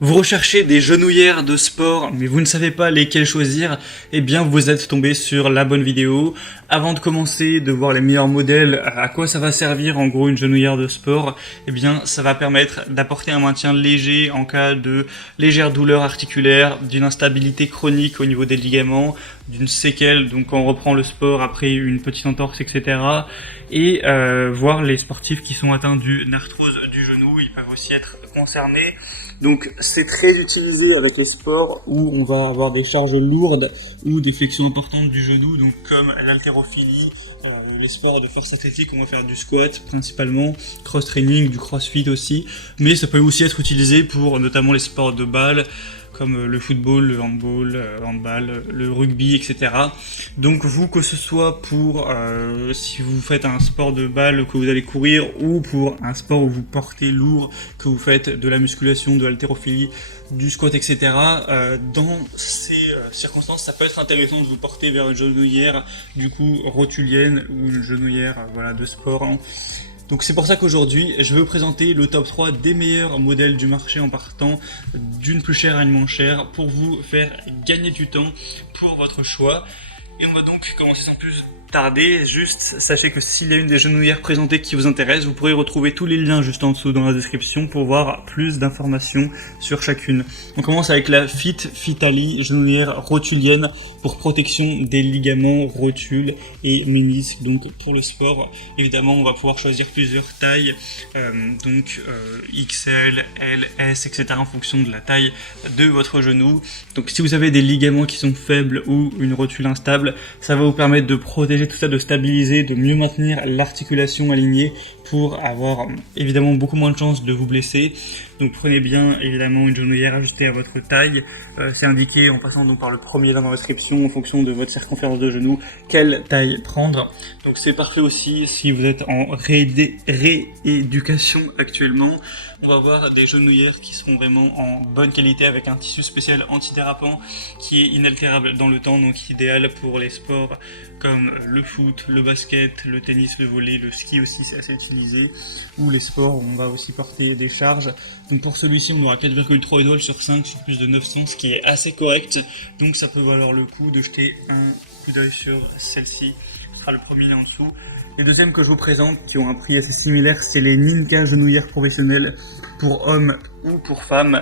Vous recherchez des genouillères de sport, mais vous ne savez pas lesquelles choisir? Eh bien, vous êtes tombé sur la bonne vidéo. Avant de commencer, de voir les meilleurs modèles, à quoi ça va servir en gros une genouillère de sport, eh bien, ça va permettre d'apporter un maintien léger en cas de légère douleur articulaire, d'une instabilité chronique au niveau des ligaments, d'une séquelle, donc quand on reprend le sport après une petite entorse, etc. Et voir les sportifs qui sont atteints d'une arthrose du genou, ils peuvent aussi être concernés. Donc c'est très utilisé avec les sports où on va avoir des charges lourdes ou des flexions importantes du genou, donc comme l'haltérophilie, les sports de force athlétique, on va faire du squat principalement, cross-training, du crossfit aussi, mais ça peut aussi être utilisé pour notamment les sports de balle, comme le football, le handball, le rugby, etc. Donc vous, que ce soit pour si vous faites un sport de balle que vous allez courir ou pour un sport où vous portez lourd, que vous faites de la musculation, de l'haltérophilie, du squat, etc. Dans ces circonstances, ça peut être intéressant de vous porter vers une genouillère du coup rotulienne ou une genouillère voilà, de sport. Hein. Donc c'est pour ça qu'aujourd'hui, je vais vous présenter le top 3 des meilleurs modèles du marché en partant d'une plus chère à une moins chère pour vous faire gagner du temps pour votre choix. Et on va donc commencer sans plus tarder. Juste sachez que s'il y a une des genouillères présentées qui vous intéresse, vous pourrez retrouver tous les liens juste en dessous dans la description pour voir plus d'informations sur chacune. On commence avec la Fitali, genouillère rotulienne pour protection des ligaments, rotules et ménisques. Donc pour le sport, évidemment, on va pouvoir choisir plusieurs tailles, XL, L, S, etc. en fonction de la taille de votre genou. Donc si vous avez des ligaments qui sont faibles ou une rotule instable, ça va vous permettre de protéger tout ça, de stabiliser, de mieux maintenir l'articulation alignée pour avoir évidemment beaucoup moins de chances de vous blesser. Donc prenez bien évidemment une genouillère ajustée à votre taille. C'est indiqué en passant donc par le premier lien dans la description en fonction de votre circonférence de genou quelle taille prendre. Donc c'est parfait aussi si vous êtes en rééducation actuellement. On va avoir des genouillères qui seront vraiment en bonne qualité avec un tissu spécial antidérapant qui est inaltérable dans le temps, donc idéal pour les sports comme le foot, le basket, le tennis, le volley, le ski aussi c'est assez utilisé, ou les sports où on va aussi porter des charges. Donc pour celui-ci on aura 4,3 étoiles sur 5 sur plus de 900, ce qui est assez correct, donc ça peut valoir le coup de jeter un coup d'œil sur celle-ci. Ce sera le premier lien en dessous. Les deuxièmes que je vous présente, qui ont un prix assez similaire, c'est les Ninka genouillères professionnelles pour hommes ou pour femmes,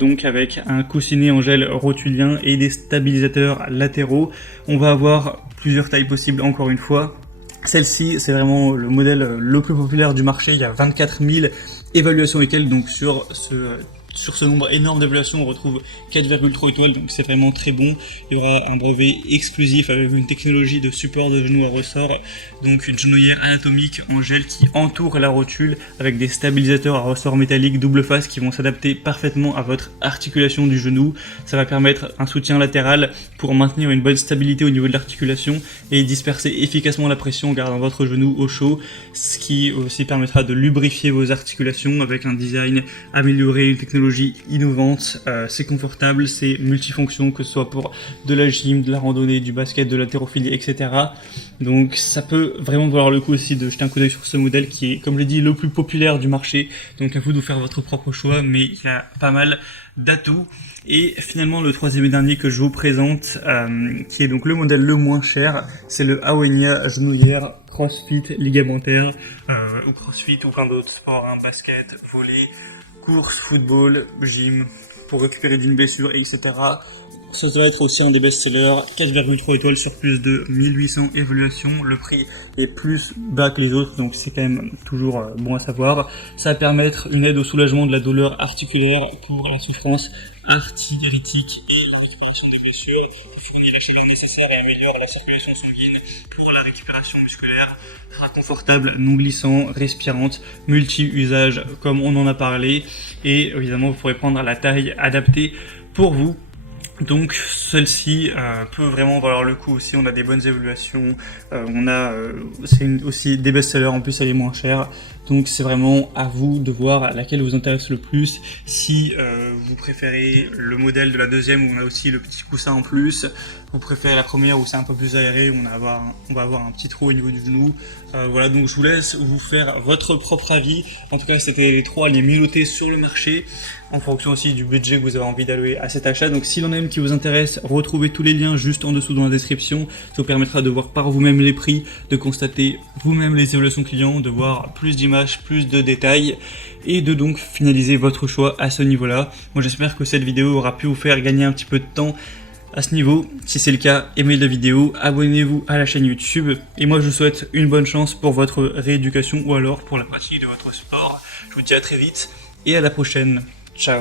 donc avec un coussinet en gel rotulien et des stabilisateurs latéraux. On va avoir plusieurs tailles possibles encore une fois. Celle-ci, c'est vraiment le modèle le plus populaire du marché. Il y a 24 000 évaluations avec elle, donc sur ce nombre énorme d'évaluations, on retrouve 4,3 étoiles, donc c'est vraiment très bon. Il y aura un brevet exclusif avec une technologie de support de genou à ressort, donc une genouillère anatomique en gel qui entoure la rotule avec des stabilisateurs à ressort métallique double face qui vont s'adapter parfaitement à votre articulation du genou. Ça va permettre un soutien latéral pour maintenir une bonne stabilité au niveau de l'articulation et disperser efficacement la pression en gardant votre genou au chaud, ce qui aussi permettra de lubrifier vos articulations avec un design amélioré, une technologie innovante, c'est confortable, c'est multifonction, que ce soit pour de la gym, de la randonnée, du basket, de l'haltérophilie, etc. Donc ça peut vraiment valoir le coup aussi de jeter un coup d'œil sur ce modèle qui est, comme je l'ai dit, le plus populaire du marché. Donc à vous de faire votre propre choix, mais il y a pas mal d'atouts. Et finalement le troisième et dernier que je vous présente, qui est donc le modèle le moins cher, c'est le Awenia genouillère crossfit ligamentaire, ou crossfit ou plein d'autres sports, hein, basket, volley, course, football, gym, pour récupérer d'une blessure, etc. Ça doit être aussi un des best-sellers, 4,3 étoiles sur plus de 1800 évaluations. Le prix est plus bas que les autres, donc c'est quand même toujours bon à savoir. Ça va permettre une aide au soulagement de la douleur articulaire pour la souffrance artéritique et la récupération des blessures. Fournit les chaleurs nécessaires et améliore la circulation sanguine pour la récupération musculaire. Sera confortable, non glissant, respirante, multi-usage comme on en a parlé. Et évidemment, vous pourrez prendre la taille adaptée pour vous. Donc celle-ci peut vraiment valoir le coup aussi, on a des bonnes évaluations, c'est aussi des best-sellers, en plus elle est moins chère, donc c'est vraiment à vous de voir laquelle vous intéresse le plus. Si vous préférez le modèle de la deuxième où on a aussi le petit coussin en plus, vous préférez la première où c'est un peu plus aéré, on va avoir un petit trou au niveau du genou. Voilà, donc je vous laisse vous faire votre propre avis. En tout cas, c'était les trois les mieux notés sur le marché. en fonction aussi du budget que vous avez envie d'allouer à cet achat. Donc s'il en a une qui vous intéresse, retrouvez tous les liens juste en dessous dans la description. Ça vous permettra de voir par vous-même les prix, de constater vous-même les évaluations clients, de voir plus d'images, plus de détails et de donc finaliser votre choix à ce niveau-là. Moi j'espère que cette vidéo aura pu vous faire gagner un petit peu de temps à ce niveau. Si c'est le cas, aimez la vidéo, abonnez-vous à la chaîne YouTube et moi je vous souhaite une bonne chance pour votre rééducation ou alors pour la pratique de votre sport. Je vous dis à très vite et à la prochaine. Ciao.